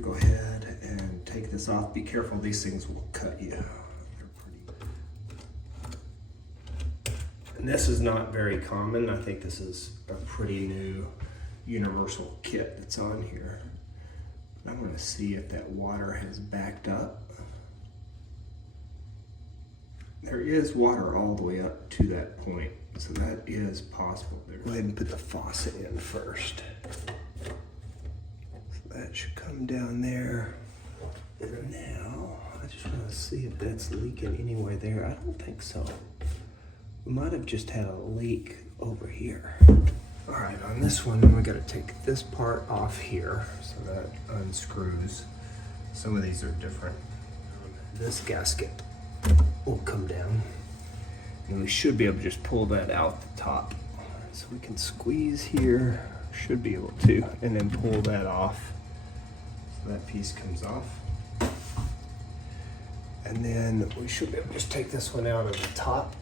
gonna go ahead and take this off. Be careful, these things will cut you. They're pretty. And this is not very common. I think this is a pretty new universal kit that's on here. I'm gonna see if that water has backed up. There is water all the way up to that point, so that is possible. Go ahead and put the faucet in first. So that should come down there. And now, I just wanna see if that's leaking anywhere there. I don't think so. We might have just had a leak over here. All right, on this one, we gotta take this part off here, so that unscrews. Some of these are different. This gasket will come down, and we should be able to just pull that out the top. So we can squeeze here, should be able to, and then pull that off. So that piece comes off. And then we should be able to just take this one out of the top.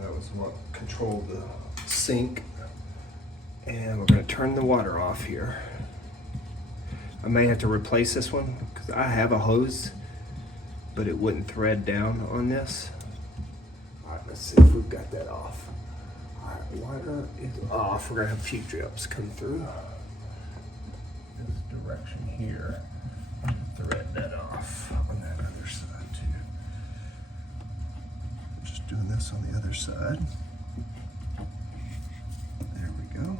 That was what controlled the sink. And we're gonna turn the water off here. I may have to replace this one because I have a hose, but it wouldn't thread down on this. All right, let's see if we've got that off. All right, water is off. We're gonna have a few drips come through. This direction here, thread that off on that other side too. Just doing this on the other side. There we go.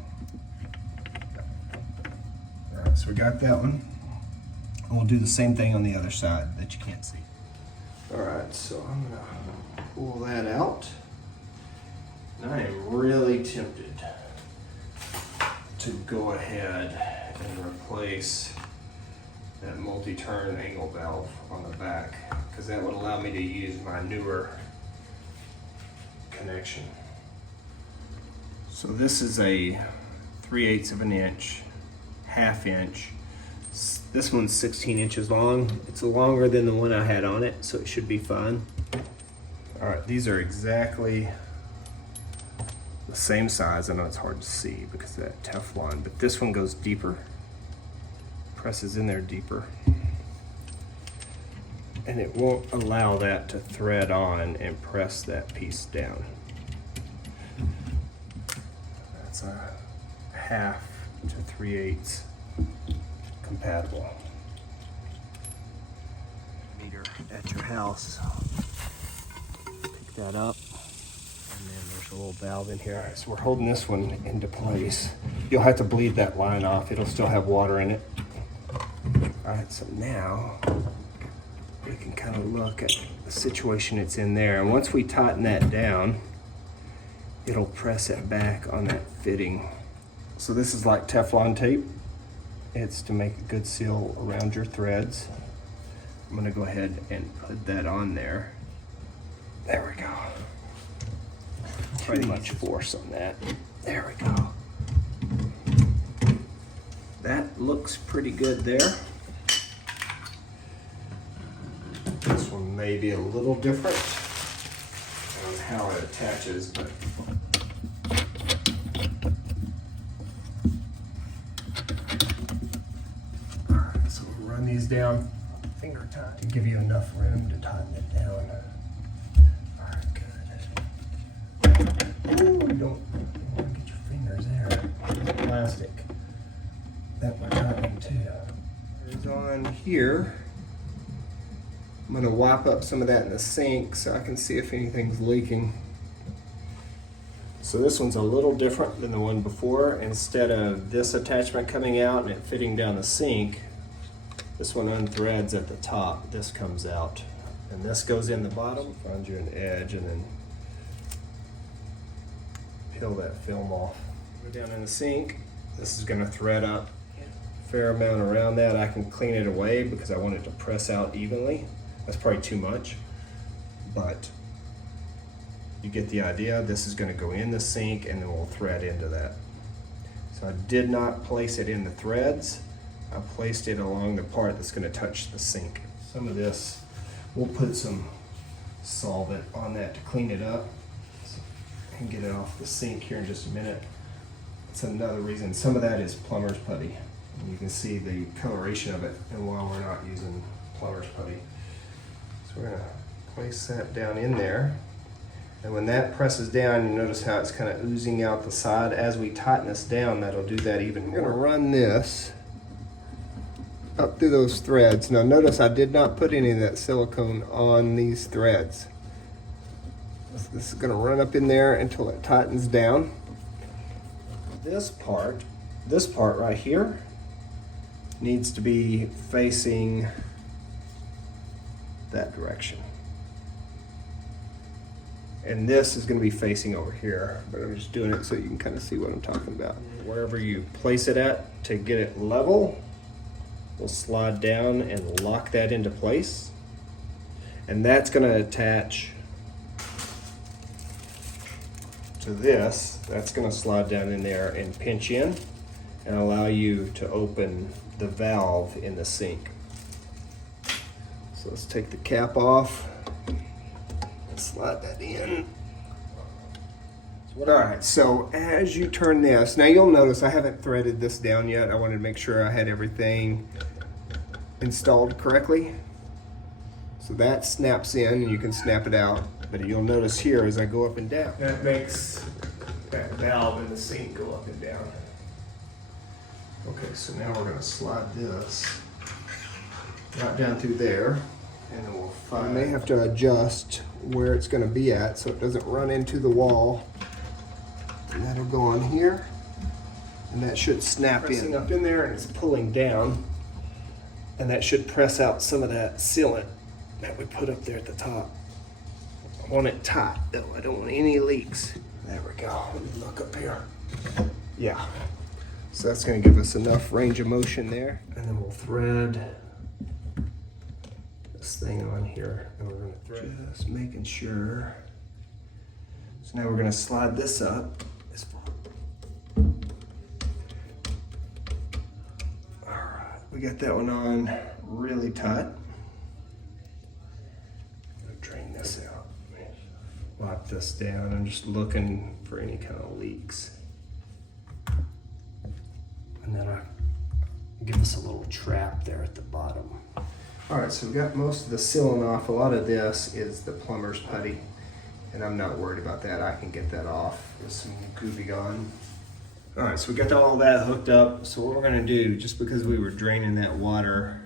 All right, so we got that one. And we'll do the same thing on the other side that you can't see. All right, so I'm gonna pull that out. And I am really tempted to go ahead and replace that multi-turn angle valve on the back, because that would allow me to use my newer connection. So this is a 3/8 of an inch, 1/2 inch. This one's 16 inches long. It's longer than the one I had on it, so it should be fine. All right, these are exactly the same size. I know it's hard to see because of that Teflon, but this one goes deeper, presses in there deeper, and it won't allow that to thread on and press that piece down. That's a 1/2 to 3/8 compatible. Meter at your house. Pick that up, and then there's a little valve in here. All right, so we're holding this one into place. You'll have to bleed that line off. It'll still have water in it. All right, so now we can kind of look at the situation it's in there. And once we tighten that down, it'll press it back on that fitting. So this is like Teflon tape. It's to make a good seal around your threads. I'm gonna go ahead and put that on there. There we go. Pretty much force on that. There we go. That looks pretty good there. This one may be a little different on how it attaches, but all right, so we'll run these down finger tight to give you enough room to tighten it down. All right, good. Ooh, don't want to get your fingers there. Plastic. That might tighten too. It's on here. I'm gonna wipe up some of that in the sink so I can see if anything's leaking. So this one's a little different than the one before. Instead of this attachment coming out and it fitting down the sink, this one unthreads at the top. This comes out, and this goes in the bottom. Find you an edge and then peel that film off. Go down in the sink. This is gonna thread up a fair amount around that. I can clean it away because I want it to press out evenly. That's probably too much, but you get the idea. This is going to go in the sink and then we'll thread into that. So I did not place it in the threads. I placed it along the part that's going to touch the sink. Some of this, we'll put some solvent on that to clean it up and get it off the sink here in just a minute. That's another reason. Some of that is plumber's putty. And you can see the coloration of it, and while we're not using plumber's putty. So we're gonna place that down in there. And when that presses down, you notice how it's kind of oozing out the side. As we tighten this down, that'll do that even more. We're gonna run this up through those threads. Now notice I did not put any of that silicone on these threads. This is gonna run up in there until it tightens down. This part right here needs to be facing that direction. And this is gonna be facing over here, but I'm just doing it so you can kind of see what I'm talking about. Wherever you place it at to get it level, we'll slide down and lock that into place. And that's gonna attach to this. That's gonna slide down in there and pinch in and allow you to open the valve in the sink. So let's take the cap off. Slide that in. All right, so as you turn this, now you'll notice I haven't threaded this down yet. I wanted to make sure I had everything installed correctly. So that snaps in and you can snap it out. But you'll notice here as I go up and down, that makes that valve in the sink go up and down. Okay, so now we're gonna slide this right down through there. And then we'll find. You may have to adjust where it's going to be at so it doesn't run into the wall. And that'll go on here, and that should snap in. Up in there, and it's pulling down, and that should press out some of that sealant that we put up there at the top. I want it tight though. I don't want any leaks. There we go. Let me look up here. Yeah. So that's going to give us enough range of motion there, and then we'll thread thing on here, and we're going to thread, just making sure. So now we're going to slide this up as far. All right, we got that one on really tight. I'm going to drain this out. Lock this down. I'm just looking for any kind of leaks, and then I give us a little trap there at the bottom. All right, so we got most of the sealing off. A lot of this is the plumber's putty, and I'm not worried about that. I can get that off with some Goo-Gone. All right, so we got all that hooked up. So what we're gonna do, just because we were draining that water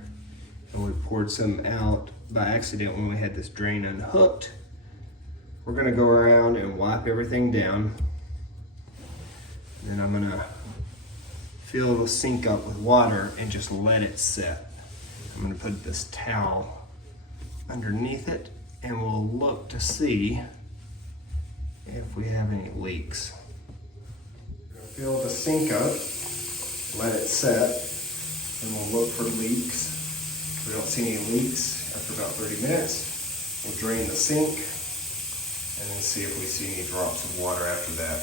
and we poured some out by accident when we had this drain unhooked, we're gonna go around and wipe everything down. And then I'm gonna fill the sink up with water and just let it set. I'm going to put this towel underneath it, and we'll look to see if we have any leaks. Fill the sink up, let it set, and we'll look for leaks. If we don't see any leaks after about 30 minutes, we'll drain the sink and then see if we see any drops of water after that.